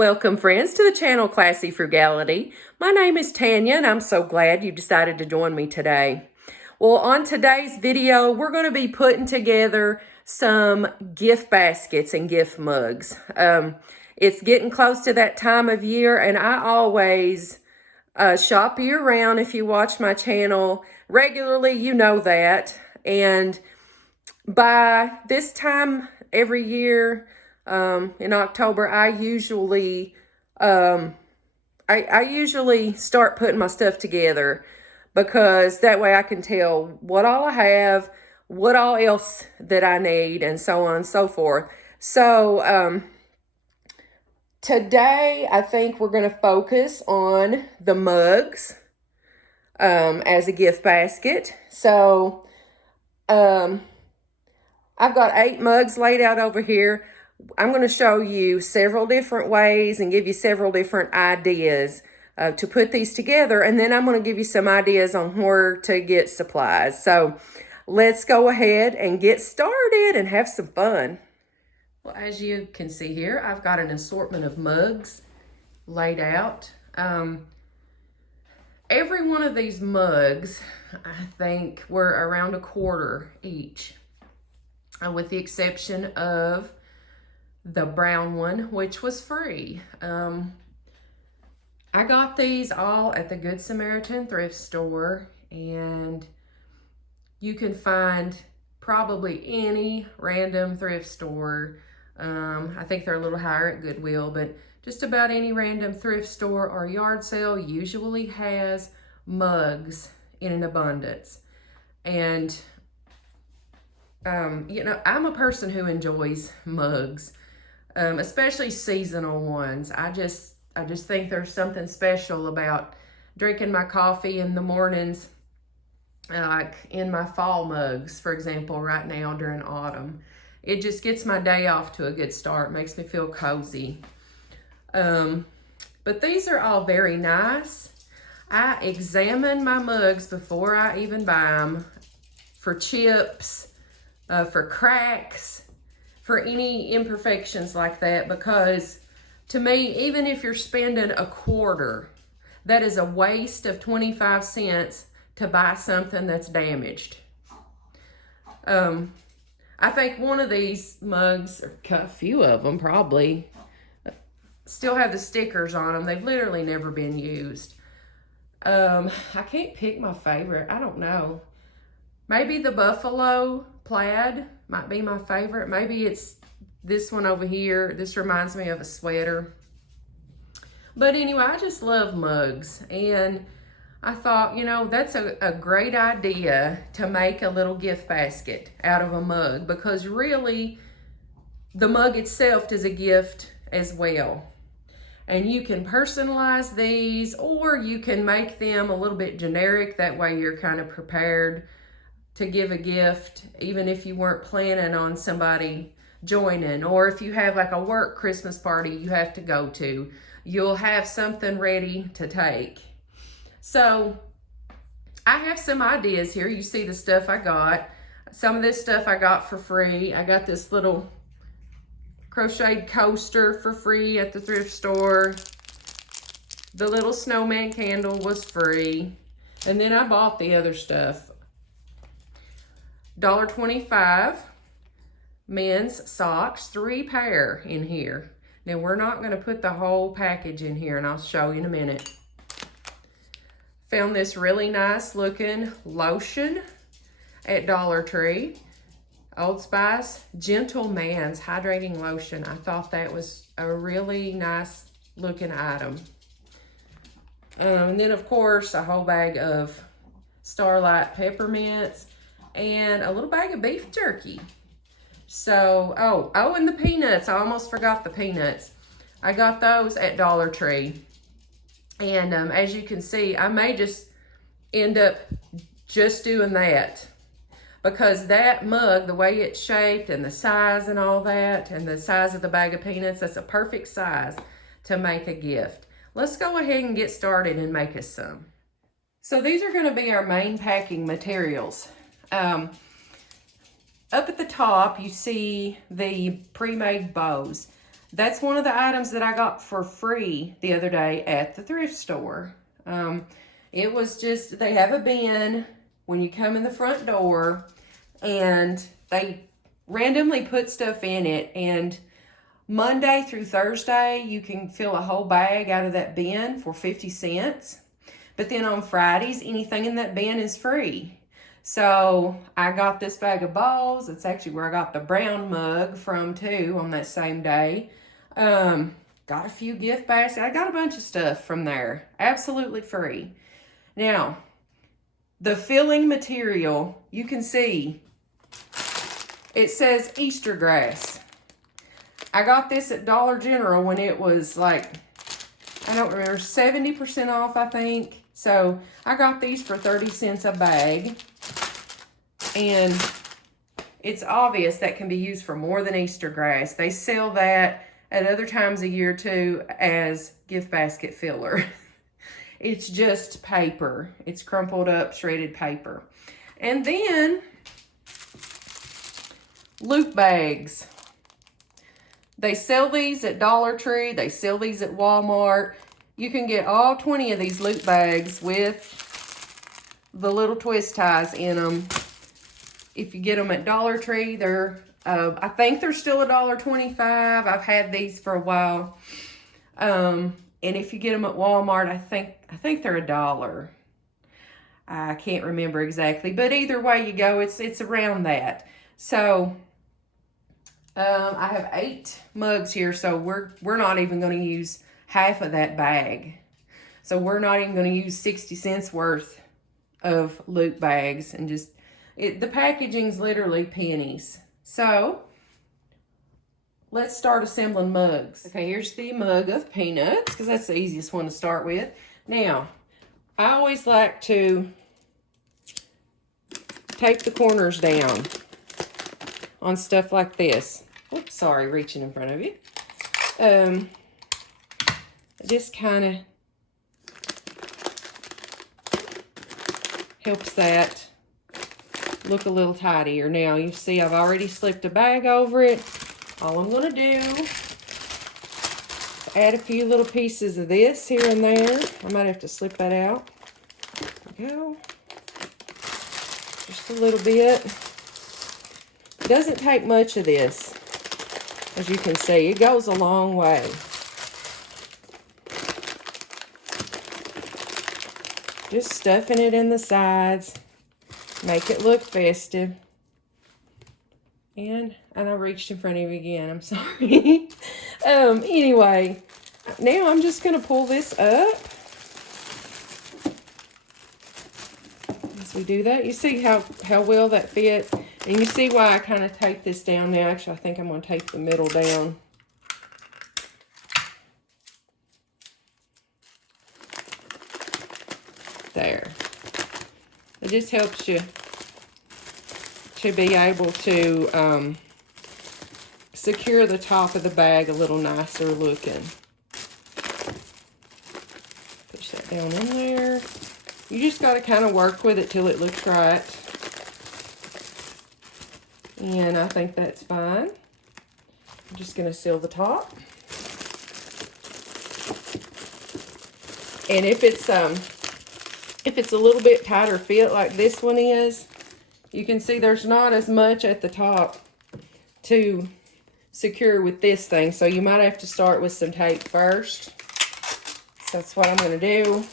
Welcome, friends, to the channel Classy Frugality. My name is Tanya, and I'm so glad you decided to join me today. Well, on today's video, we're going to be putting together some gift baskets and gift mugs. It's getting close to that time of year, and I always shop year-round. If you watch my channel regularly, you know that. And by this time every year, in October, I usually start putting my stuff together, because that way I can tell what all I have, what all else that I need, and so on and so forth. So today I think we're going to focus on the mugs as a gift basket. So I've got 8 mugs laid out over here. I'm going to show you several different ways and give you several different ideas to put these together. And then I'm going to give you some ideas on where to get supplies. So let's go ahead and get started and have some fun. Well, as you can see here, I've got an assortment of mugs laid out. Every one of these mugs, I think, were around $1.25 each, with the exception of the brown one, which was free. I got these all at the Good Samaritan thrift store, and you can find probably any random thrift store. I think they're a little higher at Goodwill, but just about any random thrift store or yard sale usually has mugs in an abundance. And you know, I'm a person who enjoys mugs, especially seasonal ones. I just think there's something special about drinking my coffee in the mornings, like in my fall mugs, for example, right now during autumn. It just gets my day off to a good start, makes me feel cozy. But these are all very nice. I examine my mugs before I even buy them for chips, for cracks, for any imperfections like that, because to me, even if you're spending $0.25, that is a waste of 25 cents to buy something that's damaged. I think one of these mugs, or a few of them probably, still have the stickers on them. They've literally never been used. I can't pick my favorite. I don't know. Maybe the buffalo plaid might be my favorite. Maybe it's this one over here. This reminds me of a sweater. But anyway, I just love mugs. And I thought, you know, that's a great idea to make a little gift basket out of a mug, because really the mug itself is a gift as well. And you can personalize these, or you can make them a little bit generic. That way you're kind of prepared to give a gift, even if you weren't planning on somebody joining, or if you have like a work Christmas party you have to go to, you'll have something ready to take. So I have some ideas here. You see the stuff I got. Some of this stuff I got for free. I got this little crocheted coaster for free at the thrift store. The little snowman candle was free. And then I bought the other stuff. $1.25 men's socks, 3 pair in here. Now we're not going to put the whole package in here, and I'll show you in a minute. Found this really nice looking lotion at Dollar Tree. Old Spice Gentle Man's Hydrating Lotion. I thought that was a really nice looking item. And then of course a whole bag of Starlight peppermints and a little bag of beef jerky. So, oh, and the peanuts. I almost forgot the peanuts. I got those at Dollar Tree. And as you can see, I may just end up just doing that, because that mug, the way it's shaped and the size and all that, and the size of the bag of peanuts, that's a perfect size to make a gift. Let's go ahead and get started and make us some. So these are going to be our main packing materials. Up at the top, you see the pre-made bows. That's one of the items that I got for free the other day at the thrift store. It was just, they have a bin when you come in the front door, and they randomly put stuff in it, and Monday through Thursday, you can fill a whole bag out of that bin for 50 cents. But then on Fridays, anything in that bin is free. So I got this bag of balls. It's actually where I got the brown mug from too on that same day. Got a few gift baskets. I got a bunch of stuff from there. Absolutely free. Now, the filling material, you can see it says Easter grass. I got this at Dollar General when it was like, I don't remember, 70% off, I think. So I got these for 30 cents a bag. And it's obvious that can be used for more than Easter grass. They sell that at other times of year too as gift basket filler. It's just paper. It's crumpled up, shredded paper. And then loot bags. They sell these at Dollar Tree. They sell these at Walmart. You can get all 20 of these loot bags with the little twist ties in them. If you get them at Dollar Tree, they're, I think they're still $1.25. I've had these for a while. And if you get them at Walmart, I think they're $1. I can't remember exactly, but either way you go, it's around that. So I have 8 mugs here, so we're not even going to use half of that bag. So we're not even going to use 60 cents worth of loot bags, and just the packaging's literally pennies. So let's start assembling mugs. Okay, here's the mug of peanuts, because that's the easiest one to start with. Now, I always like to tape the corners down on stuff like this. Oops, sorry, reaching in front of you. This kind of helps that look a little tidier. Now, you see I've already slipped a bag over it. All I'm going to do is add a few little pieces of this here and there. I might have to slip that out. There we go. Just a little bit. It doesn't take much of this. As you can see, it goes a long way. Just stuffing it in the sides. Make it look festive. And I reached in front of you again. I'm sorry. Anyway, now I'm just going to pull this up. As we do that, you see how well that fits. And you see why I kind of tape this down now. Actually, I think I'm going to tape the middle down. There. It just helps you to be able to secure the top of the bag a little nicer looking. Push that down in there. You just got to kind of work with it till it looks right. And I think that's fine. I'm just going to seal the top. And if it's a little bit tighter fit like this one is, you can see there's not as much at the top to secure with this thing. So you might have to start with some tape first. So that's what I'm going to do.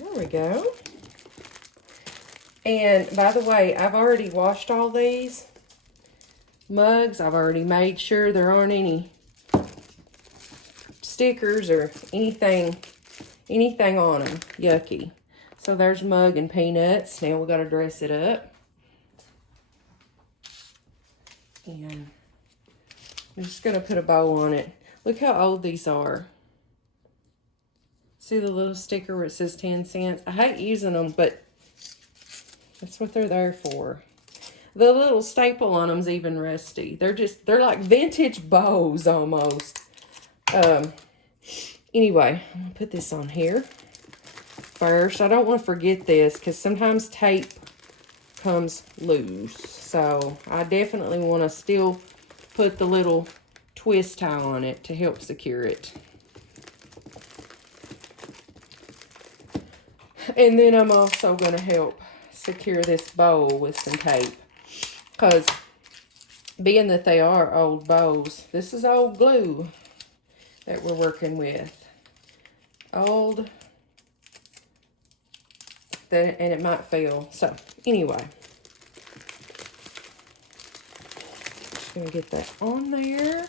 There we go. And by the way, I've already washed all these mugs. I've already made sure there aren't any stickers or anything on them. Yucky. So there's mug and peanuts. Now we got to dress it up. And I'm just going to put a bow on it. Look how old these are. See the little sticker where it says 10 cents? I hate using them, but that's what they're there for. The little staple on them's even rusty. They're like vintage bows almost. Anyway, I'm going to put this on here first. I don't want to forget this because sometimes tape comes loose. So I definitely want to still put the little twist tie on it to help secure it. And then I'm also going to help secure this bowl with some tape. Because being that they are old bowls, this is old glue that we're working with. Old, and it might fail. So anyway, just going to get that on there.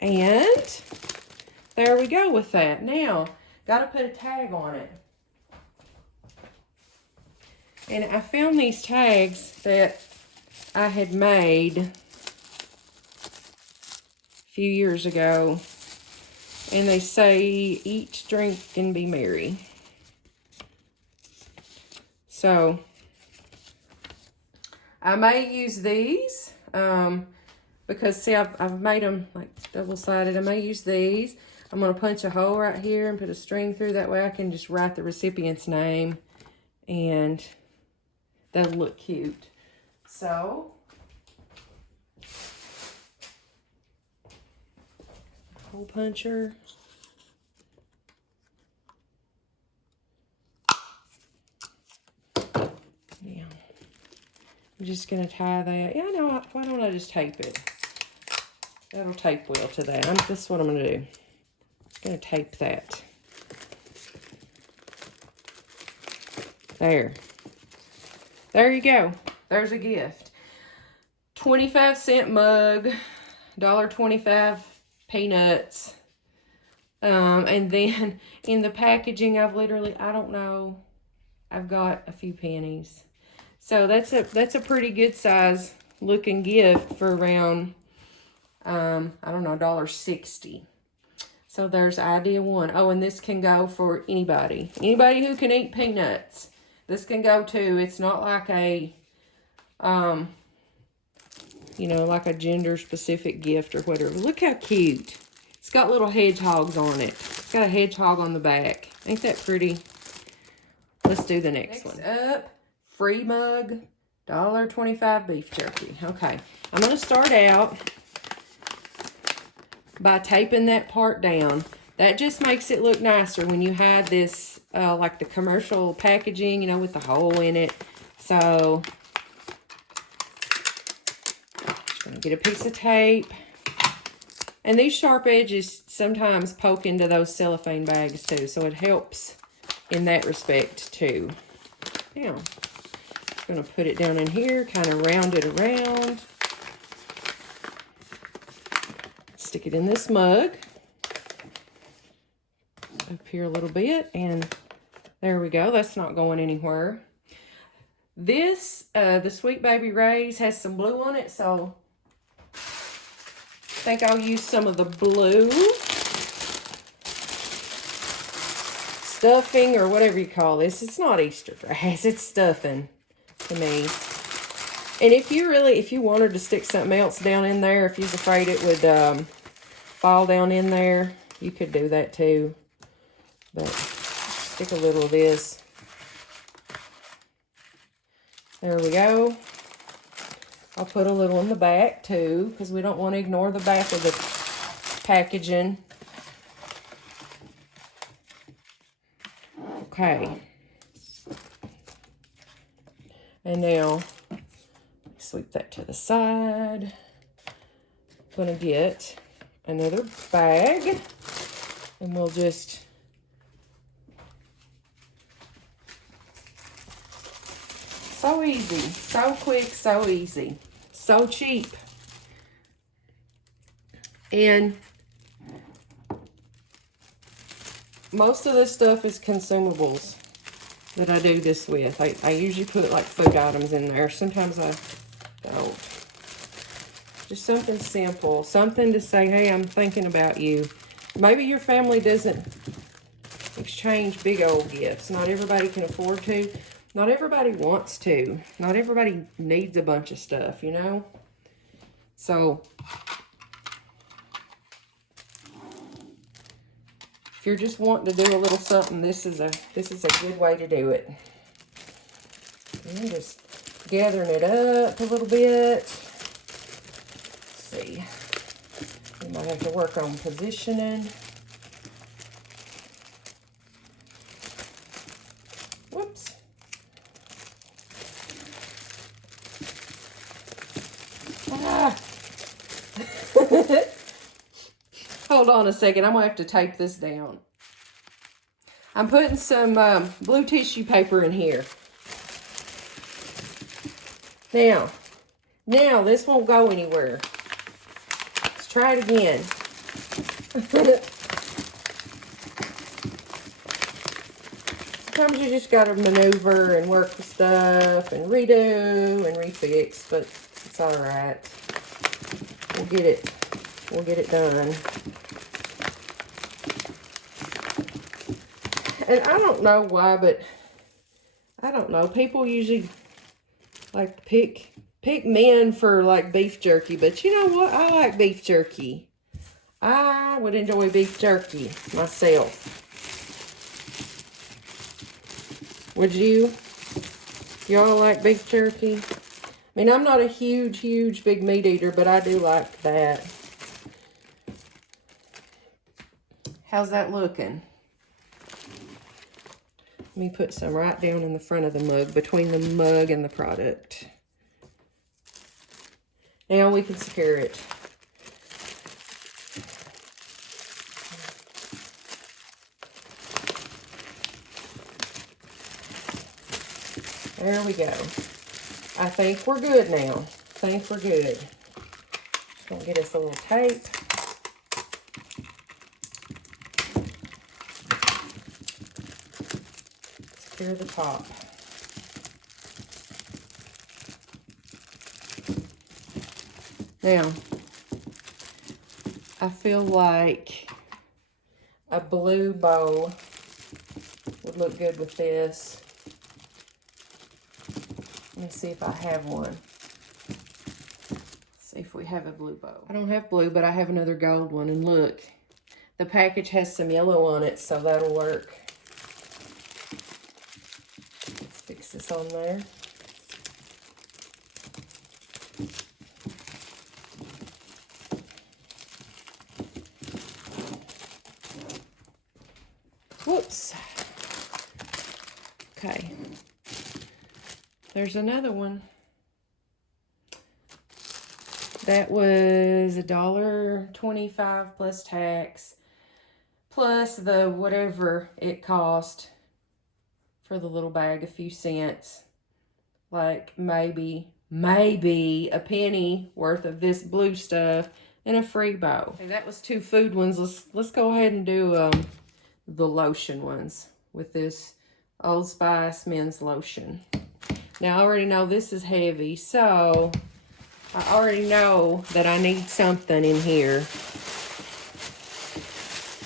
And there we go with that. Now, got to put a tag on it. And I found these tags that I had made a few years ago. And they say, eat, drink, and be merry. So, I may use these. Because, see, I've made them like double-sided. I may use these. I'm going to punch a hole right here and put a string through. That way I can just write the recipient's name. And that'll look cute. So, hole puncher. Yeah. I'm just going to tie that. Yeah, no, why don't I just tape it? That'll tape well to that. This is what I'm going to do. I'm going to tape that. There. There you go. There's a gift. 25-cent mug, $1.25 peanuts. And then in the packaging, I don't know, I've got a few pennies. So that's a pretty good size looking gift for around, I don't know, $1.60. So there's idea one. Oh, and this can go for anybody. Anybody who can eat peanuts. This can go too. It's not like a, you know, like a gender specific gift or whatever. Look how cute. It's got little hedgehogs on it. It's got a hedgehog on the back. Ain't that pretty? Let's do the next one. Up, free mug, $1.25 beef jerky. Okay, I'm going to start out by taping that part down. That just makes it look nicer when you have this, like the commercial packaging, you know, with the hole in it. So, just going to get a piece of tape. And these sharp edges sometimes poke into those cellophane bags too, so it helps in that respect too. Now, I'm going to put it down in here, kind of round it around. Stick it in this mug. Up here a little bit, and there we go. That's not going anywhere. This, the Sweet Baby Ray's has some blue on it, so I think I'll use some of the blue stuffing or whatever you call this. It's not Easter grass, it's stuffing to me. And if you wanted to stick something else down in there, if you're afraid it would fall down in there, you could do that too. But stick a little of this. There we go. I'll put a little in the back too, because we don't want to ignore the back of the packaging. Okay. And now, sweep that to the side. I'm going to get another bag, and we'll just so easy, so quick, so easy, so cheap. And most of this stuff is consumables that I do this with. I usually put like food items in there. Sometimes I don't. Just something simple, something to say, hey, I'm thinking about you. Maybe your family doesn't exchange big old gifts. Not everybody can afford to. Not everybody wants to. Not everybody needs a bunch of stuff, you know? So if you're just wanting to do a little something, this is a good way to do it. And I'm just gathering it up a little bit. Let's see. We might have to work on positioning. Whoops. Ah. Hold on a second. I'm going to have to tape this down. I'm putting some blue tissue paper in here. Now this won't go anywhere. Let's try it again. Sometimes you just got to maneuver and work the stuff and redo and refix, but it's all right. We'll get it done. And I don't know why, but I don't know. People usually like to pick men for like beef jerky, but you know what? I like beef jerky. I would enjoy beef jerky myself. Would you? Y'all like beef jerky? I mean, I'm not a huge big meat eater, but I do like that. How's that looking? Let me put some right down in the front of the mug, between the mug and the product. Now we can secure it. There we go. I think we're good now. I think we're good. Gonna get us a little tape. Secure the top. Now, I feel like a blue bow would look good with this. Let me see if I have one. See if we have a blue bow. I don't have blue, but I have another gold one. And look, the package has some yellow on it, so that'll work. Let's fix this on there. Whoops. Okay. There's another one. That was $1.25 plus tax, plus the whatever it cost for the little bag, a few cents. Like maybe a penny worth of this blue stuff and a free bow. Okay, that was 2 food ones. Let's go ahead and do the lotion ones with this Old Spice men's lotion. Now, I already know this is heavy, so I already know that I need something in here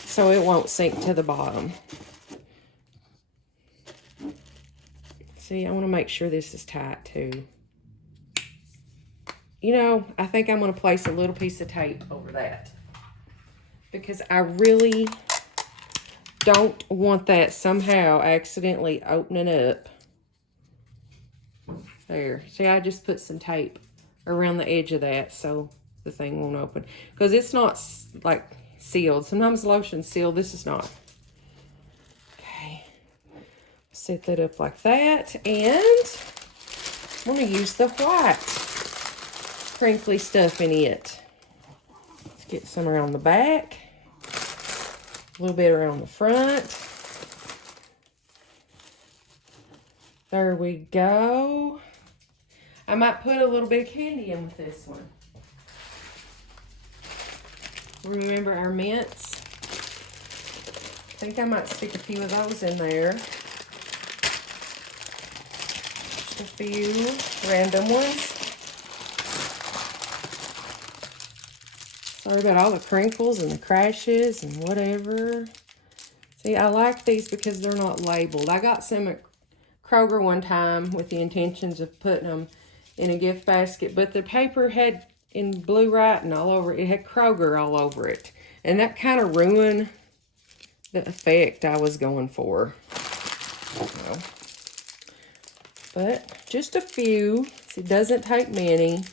so it won't sink to the bottom. See, I want to make sure this is tight, too. You know, I think I'm going to place a little piece of tape over that because I really don't want that somehow accidentally opening up. There. See, I just put some tape around the edge of that so the thing won't open. Because it's not, like, sealed. Sometimes lotion's sealed. This is not. Okay. Set that up like that. And I'm going to use the white crinkly stuff in it. Let's get some around the back. A little bit around the front. There we go. I might put a little bit of candy in with this one. Remember our mints? I think I might stick a few of those in there. Just a few random ones. Sorry about all the crinkles and the crashes and whatever. See, I like these because they're not labeled. I got some at Kroger one time with the intentions of putting them in a gift basket, but the paper had in blue writing all over it. It had Kroger all over it. And that kind of ruined the effect I was going for. So, but just a few. It doesn't take many.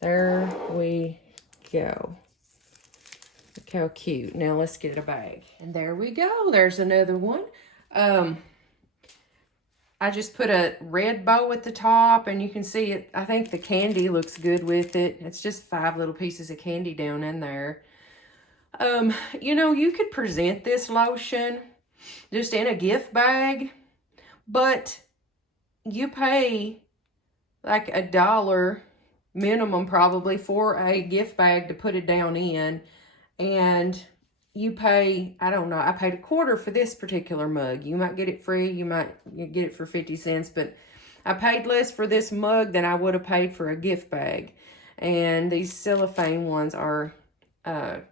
There we go. Look how cute. Now let's get a bag. And there we go. There's another one. I just put a red bow at the top, and you can see it. I think the candy looks good with it. It's just 5 little pieces of candy down in there. You know, you could present this lotion just in a gift bag, but you pay like $1 minimum probably for a gift bag to put it down in, and you pay, I don't know, I paid $1 for this particular mug. You might get it free, you might get it for 50 cents, but I paid less for this mug than I would have paid for a gift bag. And these cellophane ones are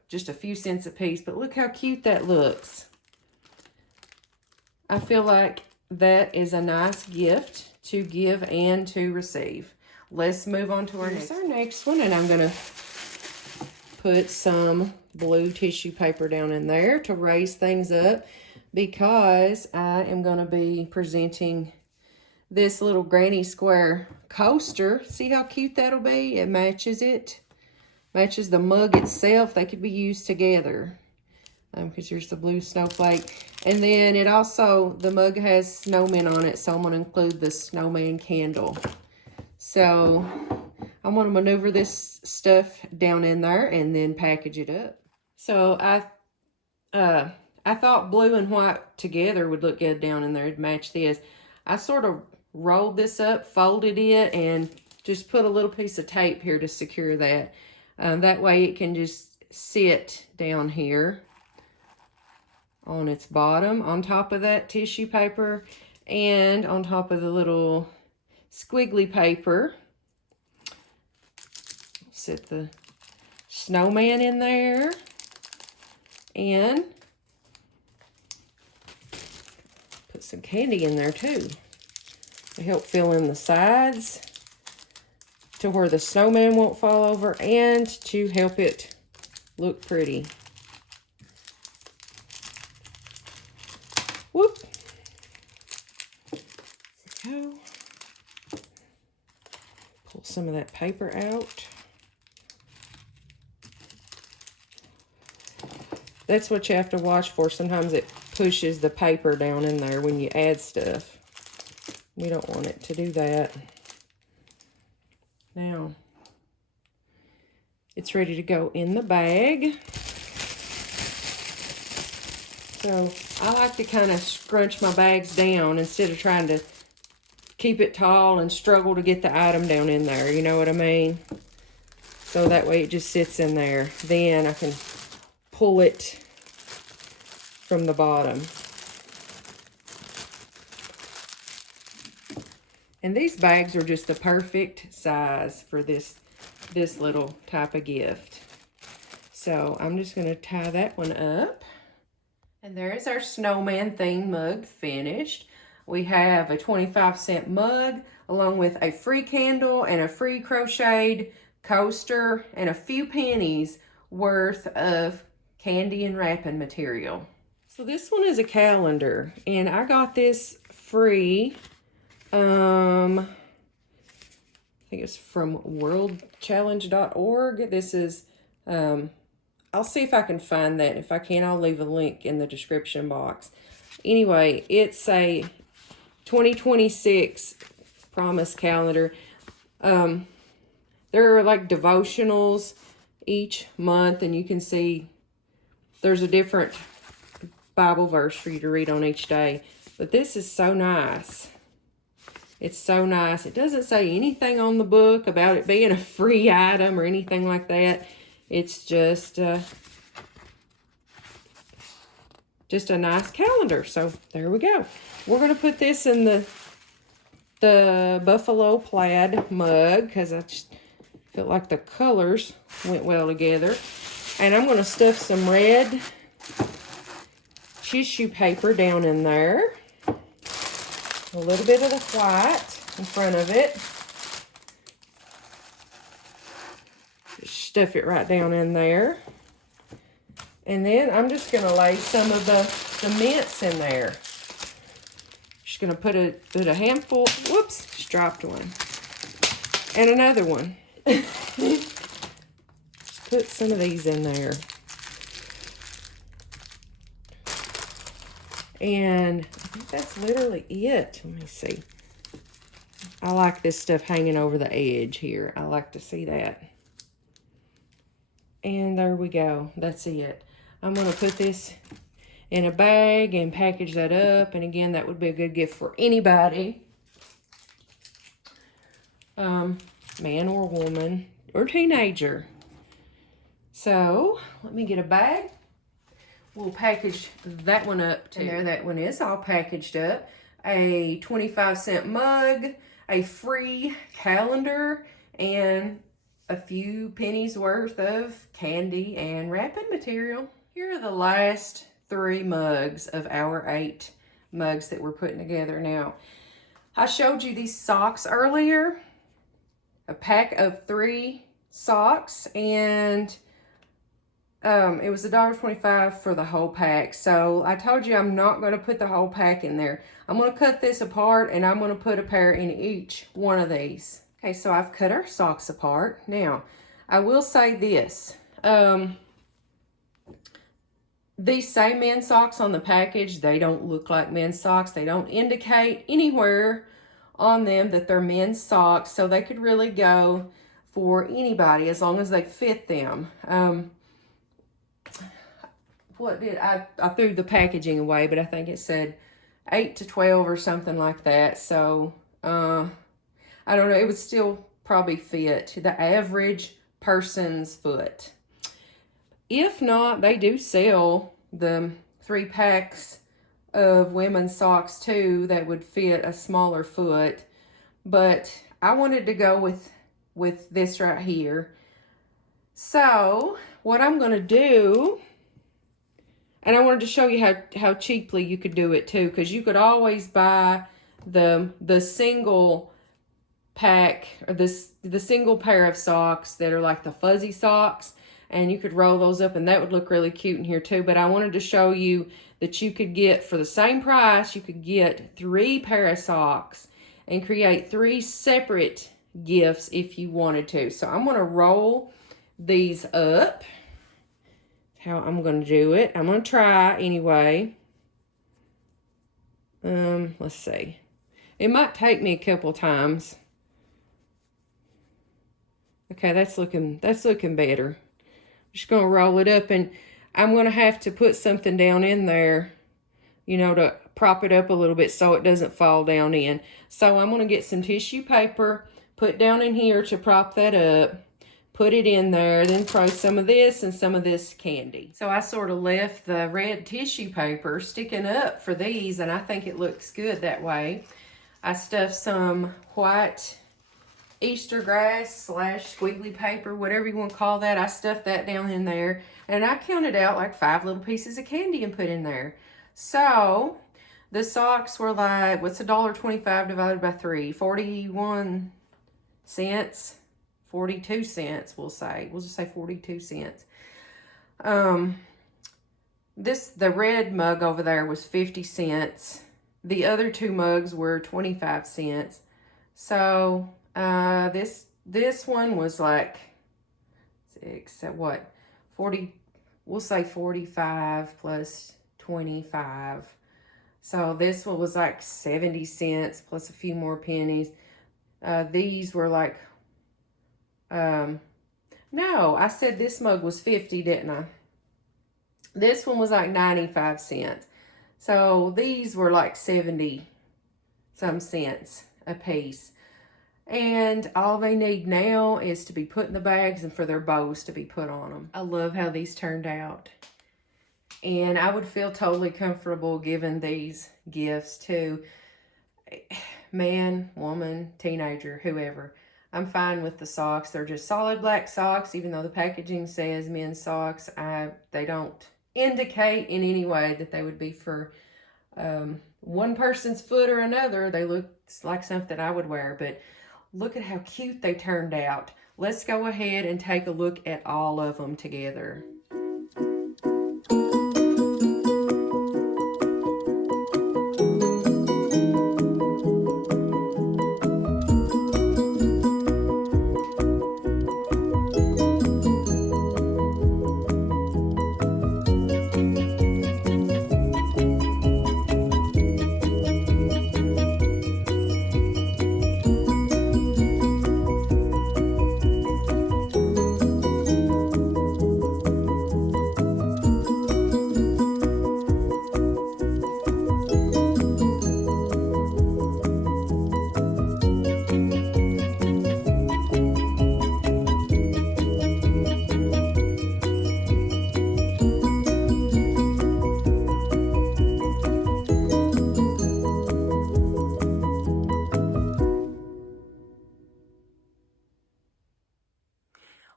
just a few cents a piece, but look how cute that looks. I feel like that is a nice gift to give and to receive. Let's move on to our next one, and I'm gonna put some blue tissue paper down in there to raise things up, because I am going to be presenting this little granny square coaster. See how cute that'll be? It matches it. Matches the mug itself. They could be used together. Because here's the blue snowflake. And then it also, the mug has snowmen on it, so I'm going to include the snowman candle. So I'm going to maneuver this stuff down in there and then package it up. So I thought blue and white together would look good down in there. It'd match this. I sort of rolled this up, folded it, and just put a little piece of tape here to secure that. That way it can just sit down here on its bottom, on top of that tissue paper, and on top of the little squiggly paper. Set the snowman in there, and put some candy in there too to help fill in the sides to where the snowman won't fall over, and to help it look pretty. Whoop. There we go. Pull some of that paper out. That's what you have to watch for. Sometimes it pushes the paper down in there when you add stuff. We don't want it to do that. Now, it's ready to go in the bag. So I like to kind of scrunch my bags down instead of trying to keep it tall and struggle to get the item down in there. You know what I mean? So that way it just sits in there. Then I can pull it from the bottom. And these bags are just the perfect size for this little type of gift. So I'm just going to tie that one up. And there's our snowman theme mug finished. We have a 25-cent mug along with a free candle and a free crocheted coaster and a few pennies worth of candy and wrapping material. So this one is a calendar, and I got this free. I think it's from worldchallenge.org. This is, I'll see if I can find that. If I can, I'll leave a link in the description box. Anyway, it's a 2026 promise calendar. There are like devotionals each month, and you can see there's a different Bible verse for you to read on each day. But this is so nice. It's so nice. It doesn't say anything on the book about it being a free item or anything like that. It's just a nice calendar. So there we go. We're going to put this in the buffalo plaid mug because I just feel like the colors went well together. And I'm going to stuff some red tissue paper down in there. A little bit of the white in front of it. stuff it right down in there. And then I'm just going to lay some of the mints in there. Just going to put a handful. Whoops, just dropped one. And another one. Put some of these in there. And I think that's literally it. Let me see. I like this stuff hanging over the edge here. I like to see that. And there we go. That's it. I'm going to put this in a bag and package that up. And again, that would be a good gift for anybody. Man or woman or teenager. So, let me get a bag. We'll package that one up too. And there that one is all packaged up. A 25-cent mug, a free calendar, and a few pennies worth of candy and wrapping material. Here are the last 3 mugs of our 8 mugs that we're putting together now. I showed you these socks earlier. A pack of 3 socks, and it was $1.25 for the whole pack. So I told you I'm not going to put the whole pack in there. I'm going to cut this apart, and I'm going to put a pair in each one of these. Okay, so I've cut our socks apart. Now, I will say this. These say men's socks on the package. They don't look like men's socks. They don't indicate anywhere on them that they're men's socks. So they could really go for anybody as long as they fit them. What did I threw the packaging away, but I think it said 8 to 12 or something like that. So, I don't know. It would still probably fit the average person's foot. If not, they do sell the 3 packs of women's socks too that would fit a smaller foot. But I wanted to go with this right here. So, what I'm going to do, and I wanted to show you how cheaply you could do it too, because you could always buy the single pack, or the single pair of socks that are like the fuzzy socks, and you could roll those up and that would look really cute in here too. But I wanted to show you that you could get, for the same price, you could get 3 pair of socks and create 3 separate gifts if you wanted to. So I'm going to roll these up. How I'm going to do it. I'm going to try anyway. Let's see. It might take me a couple times. Okay, that's looking better. I'm just going to roll it up, and I'm going to have to put something down in there, you know, to prop it up a little bit so it doesn't fall down in. So I'm going to get some tissue paper, put down in here to prop that up, put it in there, then throw some of this and some of this candy. So I sort of left the red tissue paper sticking up for these, and I think it looks good that way. I stuffed some white Easter grass / squiggly paper, whatever you want to call that. I stuffed that down in there, and I counted out like 5 little pieces of candy and put in there. So the socks were like, what's $1.25 divided by 3? 41 cents. 42 cents, we'll say. We'll just say 42 cents. The red mug over there was 50 cents. The other 2 mugs were 25 cents. So, this one was like 40, we'll say 45 plus 25. So this one was like 70 cents plus a few more pennies. These were like, no, I said this mug was 50, didn't I? This one was like 95 cents. So these were like 70 some cents a piece. And all they need now is to be put in the bags and for their bows to be put on them. I love how these turned out. And I would feel totally comfortable giving these gifts to man, woman, teenager, whoever. I'm fine with the socks. They're just solid black socks, even though the packaging says men's socks. They don't indicate in any way that they would be for one person's foot or another. They look like something I would wear, but look at how cute they turned out. let's go ahead and take a look at all of them together.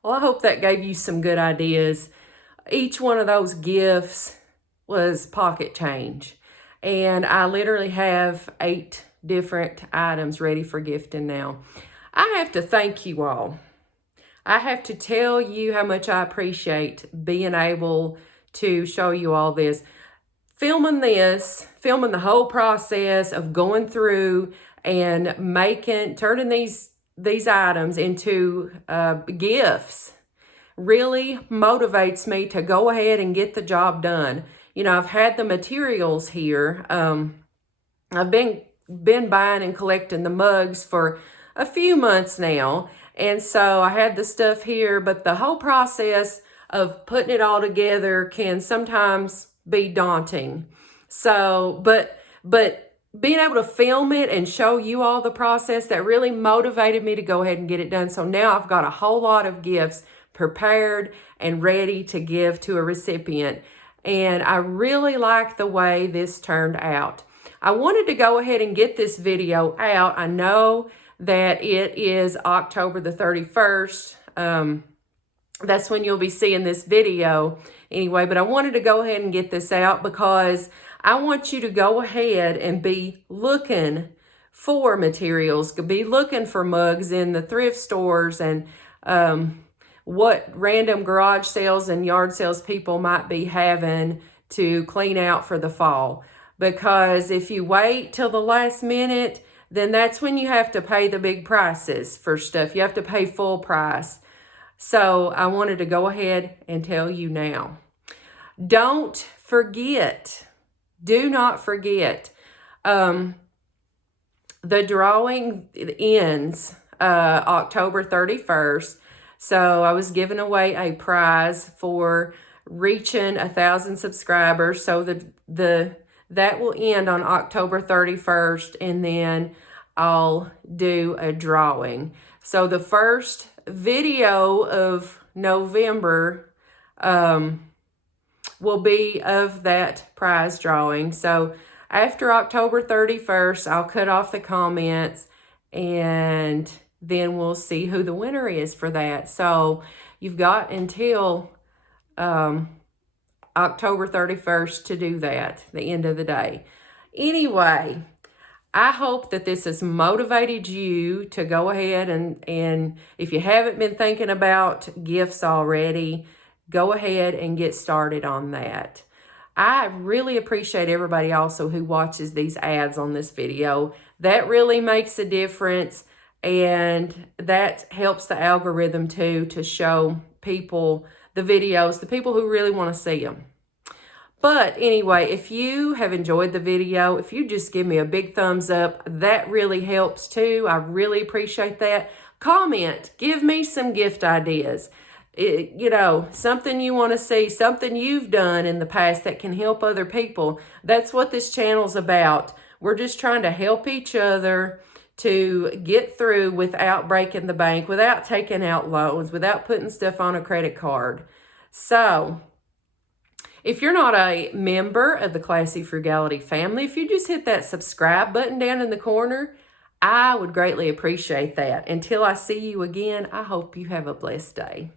Well, I hope that gave you some good ideas. Each one of those gifts was pocket change. And I literally have 8 different items ready for gifting now. I have to thank you all. I have to tell you how much I appreciate being able to show you all this. Filming the whole process of going through and turning these items into gifts really motivates me to go ahead and get the job done. You know, I've had the materials here. I've been buying and collecting the mugs for a few months now. And so I had the stuff here, but the whole process of putting it all together can sometimes be daunting. So, but being able to film it and show you all the process, that really motivated me to go ahead and get it done. So now I've got a whole lot of gifts prepared and ready to give to a recipient. And I really like the way this turned out. I wanted to go ahead and get this video out. I know that it is October the 31st. That's when you'll be seeing this video anyway, but I wanted to go ahead and get this out because I want you to go ahead and be looking for materials, be looking for mugs in the thrift stores and what random garage sales and yard sales people might be having to clean out for the fall. Because if you wait till the last minute, then that's when you have to pay the big prices for stuff. You have to pay full price. So I wanted to go ahead and tell you now. Don't forget, do not forget, the drawing ends October 31st. So I was giving away a prize for reaching 1,000 subscribers. So that will end on October 31st, and then I'll do a drawing. So the first video of November will be of that prize drawing. So after October 31st, I'll cut off the comments and then we'll see who the winner is for that. So you've got until October 31st to do that, the end of the day. Anyway, I hope that this has motivated you to go ahead and if you haven't been thinking about gifts already, go ahead and get started on that. I really appreciate everybody also who watches these ads on this video. That really makes a difference, and that helps the algorithm too to show people the videos, the people who really want to see them. But anyway, if you have enjoyed the video, if you just give me a big thumbs up, that really helps too. I really appreciate that. Comment, give me some gift ideas. You know, something you want to see, something you've done in the past that can help other people. That's what this channel's about. We're just trying to help each other to get through without breaking the bank, without taking out loans, without putting stuff on a credit card. So if you're not a member of the Classy Frugality family, if you just hit that subscribe button down in the corner, I would greatly appreciate that. Until I see you again, I hope you have a blessed day.